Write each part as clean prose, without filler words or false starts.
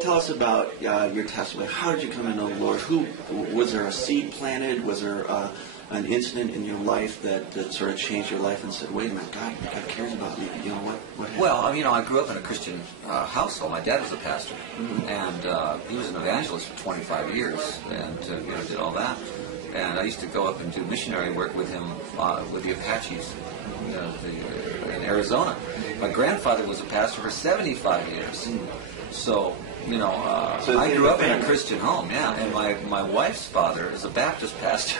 Tell us about your testimony. How did you come to know the Lord? Was there a seed planted? Was there an incident in your life that sort of changed your life and said, "Wait a minute, God cares about me"? You know what happened? Well, I grew up in a Christian household. My dad was a pastor, and he was an evangelist for 25 years, and did all that. And I used to go up and do missionary work with him with the Apaches in Arizona. My grandfather was a pastor for 75 years. So, I grew up in a Christian home, yeah. And my wife's father is a Baptist pastor.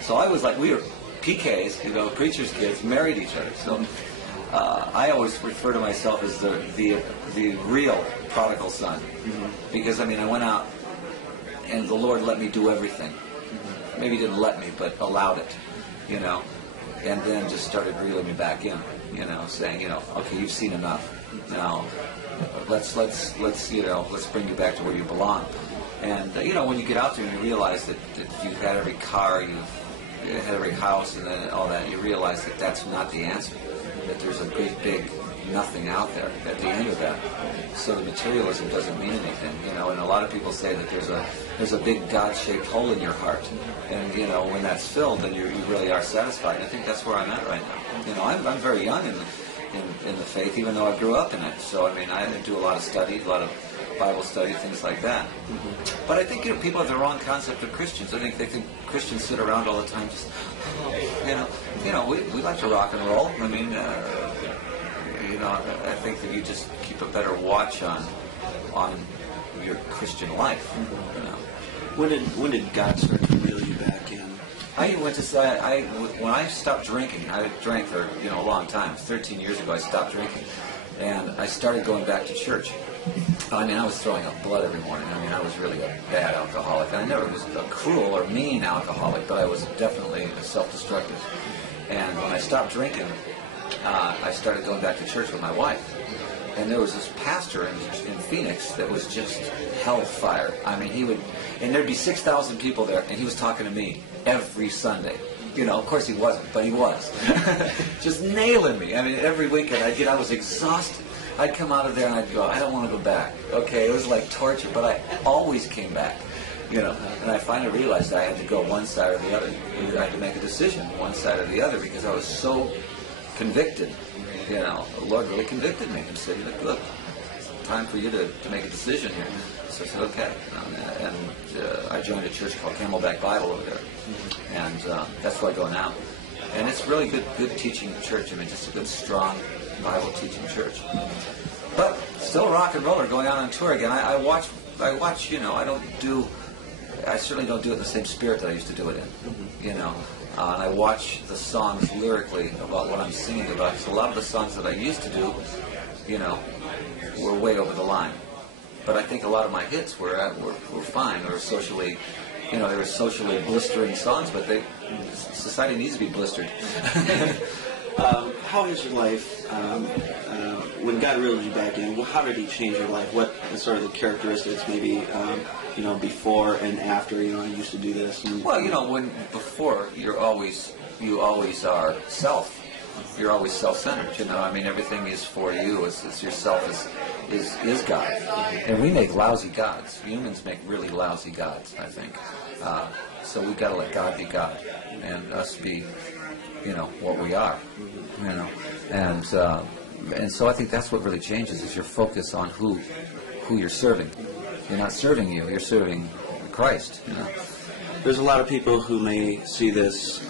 So I was like, we were PKs, preacher's kids, married each other. So I always refer to myself as the real prodigal son. Because, I went out and the Lord let me do everything. Maybe he didn't let me, but allowed it, and then just started reeling me back in, saying, okay, you've seen enough. Now, let's bring you back to where you belong. And when you get out there and you realize that you've had every car, you've had every house, and then all that, you realize that that's not the answer. That there's a great big nothing out there at the end of that. So the materialism doesn't mean anything, and a lot of people say that there's a big God-shaped hole in your heart, and when that's filled, then you really are satisfied. And I think that's where I'm at right now. I'm very young in the faith, even though I grew up in it. So I do a lot of study, a lot of Bible study, things like that. But I think people have the wrong concept of Christians. I think they think Christians sit around all the time just, we like to rock and roll. I think that you just keep a better watch on your Christian life. When did God start to reel you back in? When I stopped drinking, I drank for a long time. 13 years ago, I stopped drinking, and I started going back to church. I was throwing up blood every morning. I was really a bad alcoholic, and I never was a cruel or mean alcoholic, but I was definitely self-destructive. And when I stopped drinking, I started going back to church with my wife. And there was this pastor in Phoenix that was just hellfire. And there'd be 6,000 people there, and he was talking to me every Sunday. Of course he wasn't, but he was. Just nailing me. Every weekend I was exhausted. I'd come out of there and I'd go, I don't want to go back. Okay, it was like torture, but I always came back. And I finally realized I had to go one side or the other. I had to make a decision, one side or the other, because I was so convicted. The Lord really convicted me and said, look, it's time for you to make a decision here. So I said, okay. And I joined a church called Camelback Bible over there. And that's where I go now. And it's really good teaching church. Just a good, strong Bible teaching church. But still rock and roller, going on tour again. I watch, I certainly don't do it in the same spirit that I used to do it in, and I watch the songs lyrically about what I'm singing about. So a lot of the songs that I used to do, were way over the line. But I think a lot of my hits were fine, or socially, they were socially blistering songs, but society needs to be blistered. How has your life, when God reeled you back in, how did he change your life? What are sort of the characteristics, maybe, before and after, I used to do this? Well, when before, you always are self. You're always self-centered, everything is for you. It's yourself is God. And we make lousy gods. Humans make really lousy gods, I think. So we've got to let God be God, and us be, what we are, and so I think that's what really changes, is your focus on who you're serving. You're not serving you're serving Christ. There's a lot of people who may see this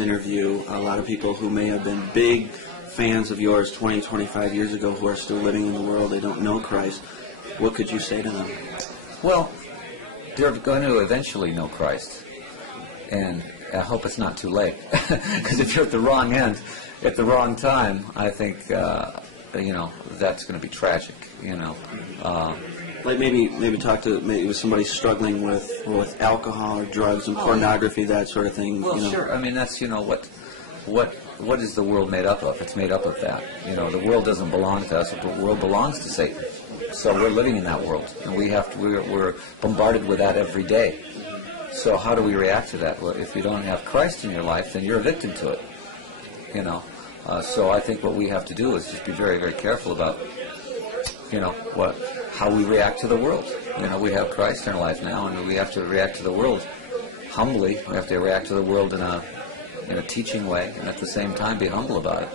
interview, a lot of people who may have been big fans of yours 20, 25 years ago who are still living in the world, they don't know Christ. What could you say to them? Well, they're going to eventually know Christ, and I hope it's not too late, because if you're at the wrong end at the wrong time, I think that's going to be tragic. Like maybe talk to maybe somebody struggling with alcohol or drugs and pornography, that sort of thing. Well, sure. That's what is the world made up of? It's made up of that. The world doesn't belong to us. The world belongs to Satan. So we're living in that world, and we're bombarded with that every day. So how do we react to that? Well, if you don't have Christ in your life, then you're a victim to it. So I think what we have to do is just be very, very careful about, how we react to the world. We have Christ in our life now, and we have to react to the world humbly. We have to react to the world in a teaching way, and at the same time be humble about it.